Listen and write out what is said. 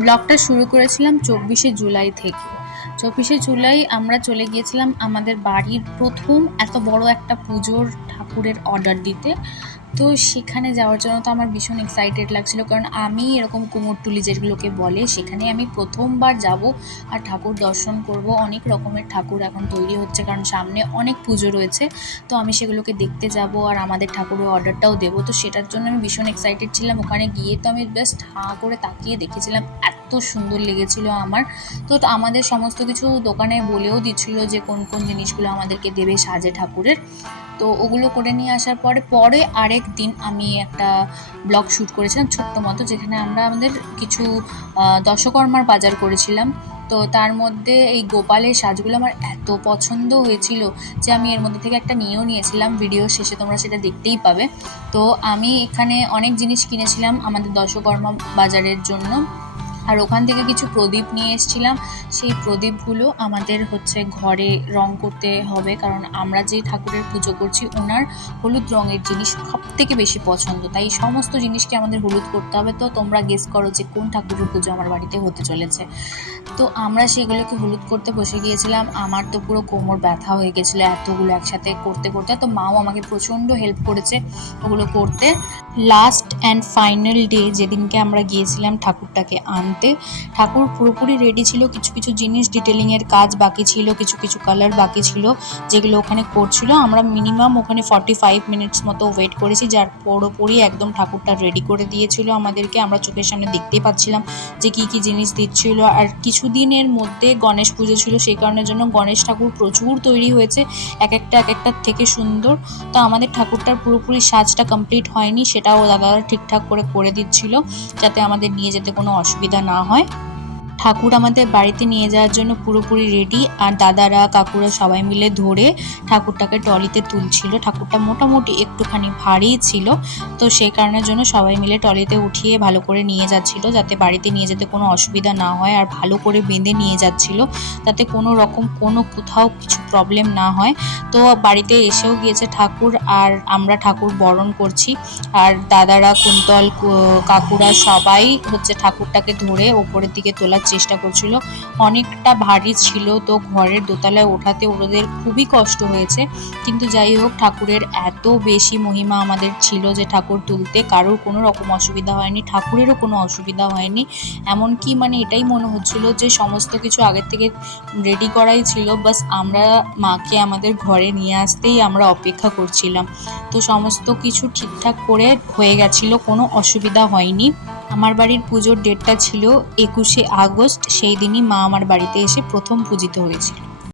ব্লগটা শুরু করেছিলাম চব্বিশে জুলাই থেকে। চব্বিশে জুলাই আমরা চলে গিয়েছিলাম আমাদের বাড়ির প্রথম এত বড় একটা পুজোর ঠাকুরের অর্ডার দিতে। তো সেখানে যাওয়ার জন্য তো আমার ভীষণ এক্সাইটেড লাগছিল। কারণ আমি এরকম কুমোরটুলি যেগুলোকে বলে, সেখানে আমি প্রথমবার যাব আর ঠাকুর দর্শন করব। অনেক রকমের ঠাকুর এখন তৈরি হচ্ছে, কারণ সামনে অনেক পুজো রয়েছে। তো আমি সেগুলোকে দেখতে যাব আর আমাদের ঠাকুরের অর্ডারটাও দেবো। তো সেটার জন্য আমি ভীষণ এক্সাইটেড ছিলাম। ওখানে গিয়ে তো আমি জাস্ট হাঁ করে তাকিয়ে দেখেছিলাম, এত সুন্দর লেগেছিল আমার। তো আমাদের সমস্ত কিছু দোকানে বলেও দিচ্ছিল যে কোন কোন জিনিসগুলো আমাদেরকে দেবে সাজে ঠাকুরের। তো ওগুলো করে নিয়ে আসার পরে পরে আরেক দিন আমি একটা ব্লগ শ্যুট করেছিলাম ছোট্ট মতো, যেখানে আমরা আমাদের কিছু দশকর্মার বাজার করেছিলাম। তো তার মধ্যে এই গোপালের সাজগুলো আমার এত পছন্দ হয়েছিল যে আমি এর মধ্যে থেকে একটা নিয়েও নিয়েছিলাম। ভিডিও শেষে তোমরা সেটা দেখতেই পাবে। তো আমি এখানে অনেক জিনিস কিনেছিলাম আমাদের দশকর্মা বাজারের জন্য। আর ওখান থেকে কিছু প্রদীপ নিয়ে এসেছিলাম। সেই প্রদীপগুলো আমাদের হচ্ছে ঘরে রং করতে হবে, কারণ আমরা যে ঠাকুরের পুজো করছি ওনার হলুদ রঙের জিনিস সব থেকে বেশি পছন্দ। তাই সমস্ত জিনিসকে আমাদের হলুদ করতে হবে। তো তোমরা গেস করো যে কোন ঠাকুরের পুজো আমার বাড়িতে হতে চলেছে। তো আমরা সেগুলোকে হলুদ করতে বসে গিয়েছিলাম। আমার তো পুরো কোমর ব্যথা হয়ে গেছিল এতগুলো একসাথে করতে করতে। তো মাও আমাকে প্রচণ্ড হেল্প করেছে ওগুলো করতে। লাস্ট অ্যান্ড ফাইনাল ডে যেদিনকে আমরা গিয়েছিলাম ঠাকুরটাকে আনতে, ঠাকুর পুরোপুরি রেডি ছিল, কিছু কিছু জিনিস ডিটেলিংয়ের কাজ বাকি ছিল, কিছু কিছু কালার বাকি ছিল, যেগুলো ওখানে করছিল আমরা মিনিমাম ওখানে ফর্টি ফাইভ মিনিটস মতো ওয়েট করেছি, যার পুরোপুরি একদম ঠাকুরটা রেডি করে দিয়েছিল আমাদেরকে, আমরা চোখের সামনে দেখতেই পাচ্ছিলাম যে কী কী জিনিস দিচ্ছিল, আর কিছুদিনের মধ্যে গণেশ পুজো ছিল, সেই কারণের জন্য গণেশ ঠাকুর প্রচুর তৈরি হয়েছে, এক একটা, এক একটার থেকে সুন্দর, তো আমাদের ঠাকুরটার পুরোপুরি সাজটা কমপ্লিট হয়নি সেটাও দাদারা ঠিকঠাক করে করে দিচ্ছিল যাতে আমাদের নিয়ে যেতে কোনো অসুবিধা না হয়। ঠাকুর আমাদের বাড়িতে নিয়ে যাওয়ার জন্য পুরোপুরি রেডি আর দাদারা, কাকুরা সবাই মিলে ধরে ঠাকুরটাকে ট্রলিতে তুলছিল। ঠাকুরটা মোটামুটি একটুখানি ভারী ছিল, তো সেই কারণের জন্য সবাই মিলে ট্রলিতে উঠিয়ে ভালো করে নিয়ে যাচ্ছিল, যাতে বাড়িতে নিয়ে যেতে কোনো অসুবিধা না হয়, আর ভালো করে বেঁধে নিয়ে যাচ্ছিল যাতে কোনো রকম কোনো কোথাও কিছু প্রবলেম না হয়। তো বাড়িতে এসেও গিয়েছে ঠাকুর, আর আমরা ঠাকুর বরণ করছি, আর দাদারা, কুন্তল কাকুরা সবাই হচ্ছে ঠাকুরটাকে ধরে ওপরের দিকে তোলার চেষ্টা করছিল। অনেকটা ভারী ছিল তো ঘরের দোতলায় ওঠাতে ওদের খুবই কষ্ট হয়েছে। কিন্তু যাই হোক, ঠাকুরের এত বেশি মহিমা আমাদের ছিল যে ঠাকুর তুলতে, কারোর কোনো রকম অসুবিধা হয়নি, ঠাকুরেরও কোনো অসুবিধা হয়নি। এমনকি মানে এটাই মনে হচ্ছিল যে সমস্ত কিছু আগের থেকে রেডি করাই ছিল, বাস আমরা মাকে আমাদের ঘরে নিয়ে আসতেই আমরা অপেক্ষা করছিলাম। তো সমস্ত কিছু ঠিকঠাক করে হয়ে গেছিল, কোনো অসুবিধা হয়নি। আমার বাড়ির পুজোর ডেটটা ছিল একুশে আগস্ট, সেই দিনই মা আমার বাড়িতে এসে প্রথম পূজিত হয়েছিল।